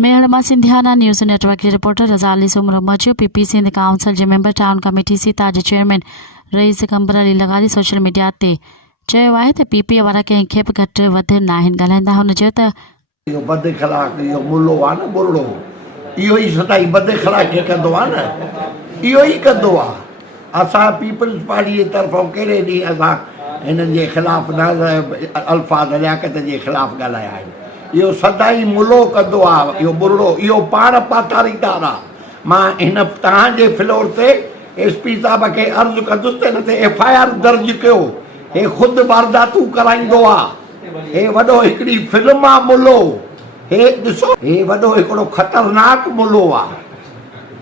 मेहरमा सिंधियाना news network जी रिपोर्टर रज़ा अली सुमर मचियो पीपी सिंध काउंसिल जे मेंबर टाउन कमेटी सीता जे चेयरमैन रईस कंबर अली लगारी सोशल मीडिया ते चयो आहे त पीपी वारा कंहिंखे बि घटि वधि न आहिनि। ॻाल्हाईंदा हुन चयो त इहो बद इख़लाक़ इहो मुल्लो आहे न बुरड़ो, इहो ई सदाई बद इख़लाक़ी कंदो आहे न, इहो ई कंदो आहे। असां पीपल्स पार्टी जे तरफ़ां कहिड़े ॾींहुं असां हिननि जे ख़िलाफ़ न अल्फाज़ लियाकत जे ख़िलाफ़ ॻाल्हाया आहिनि। इहो सदाई मुल्लो कंदो आहे, इहो बुरड़ो, इहो पाण पातारीदार आहे। मां हिन तव्हांजे फ्लोर ते SP साहिब खे अर्ज़ु कंदुसि त हिन ते FIR दर्ज कयो। हे ख़ुदि वारदातूं कराईंदो आहे। हे वॾो हिकिड़ी फिल्म आहे मुल्लो, हे ॾिसो हे वॾो हिकिड़ो ख़तरनाक मुल्लो आहे।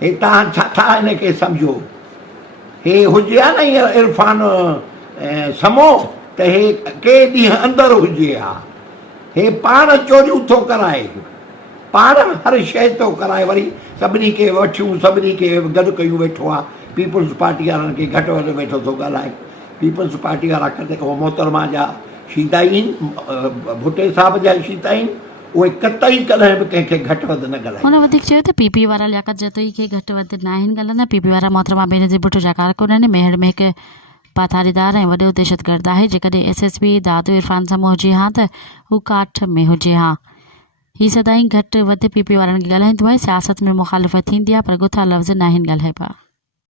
हे तव्हां छा था हिनखे सम्झो? हे हुजे आहे न हींअर इरफान समो त हे के ॾींहं अंदरि हुजे हा। हे पाण चोरियूं थो कराए, पाण हर शइ थो कराए, वरी सभिनी खे वठियूं सभिनी खे गॾु कयूं वेठो आहे। पीपल्स पार्टी वारनि खे घटि वधि वेठो थो ॻाल्हाए। पीपल्स पार्टी वारा कॾहिं उहो मोहतरमा जा शीता आहिनि, भुटे साहिब जा शीता आहिनि, उहे कतई कॾहिं बि कंहिंखे घटि वधि न ॻाल्हाए। हुन वधीक चयो त पीपी वारा लियाकत जतोई खे घटि वधि न आहिनि ॻाल्हाईंदा। पीपी वारा मोहतरमा बेनज़ीर भुट्टो जा कारकुन आहिनि। मेहर में हिकु पाथारीदार ऐं वॾो दहशतगर्द आहे। जेकॾहिं SSP दादू इरफान साम्हूं हुजे हा त हू काठ में हुजे हा। हीउ सदाई घटि वधि पीपी वारनि खे ॻाल्हाईंदो आहे। सियासत में मुखालिफ़त थींदी आहे पर गुथा लफ़्ज़ न आहिनि ॻाल्हाइबा।